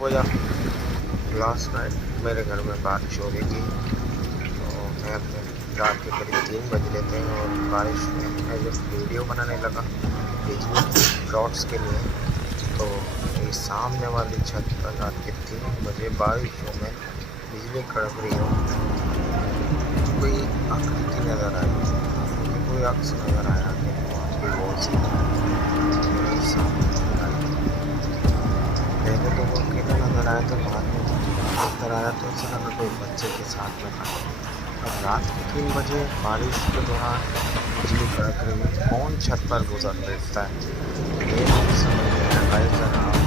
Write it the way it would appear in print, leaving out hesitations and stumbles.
वो या last night मेरे घर में बारिश हो रही थी। तो मैं अपने रात के करीब 3 बज रहे थे और बारिश में मैं जब वीडियो बनाने लगा बिजली की शॉर्ट्स के लिए, तो मेरी सामने वाली छत पर रात के 3 बजे बारिशों में बिजली कड़क रही हो, कोई आकृति नज़र आई, मुझे कोई अक्स नज़र आया कि मौत की वो सी मेरे सामने नज़र आई। पहले तो वो अकेला नज़र आया, तो बाद में जब अंदर आया तो ऐसा लगा कोई बच्चे के साथ में था। अब रात के 3 बजे बारिश के दौरान बिजली कड़क रही है, कौन छत पर गुजर लेता है, ये मुझे समझ नहीं आया। गाइस, अगर आप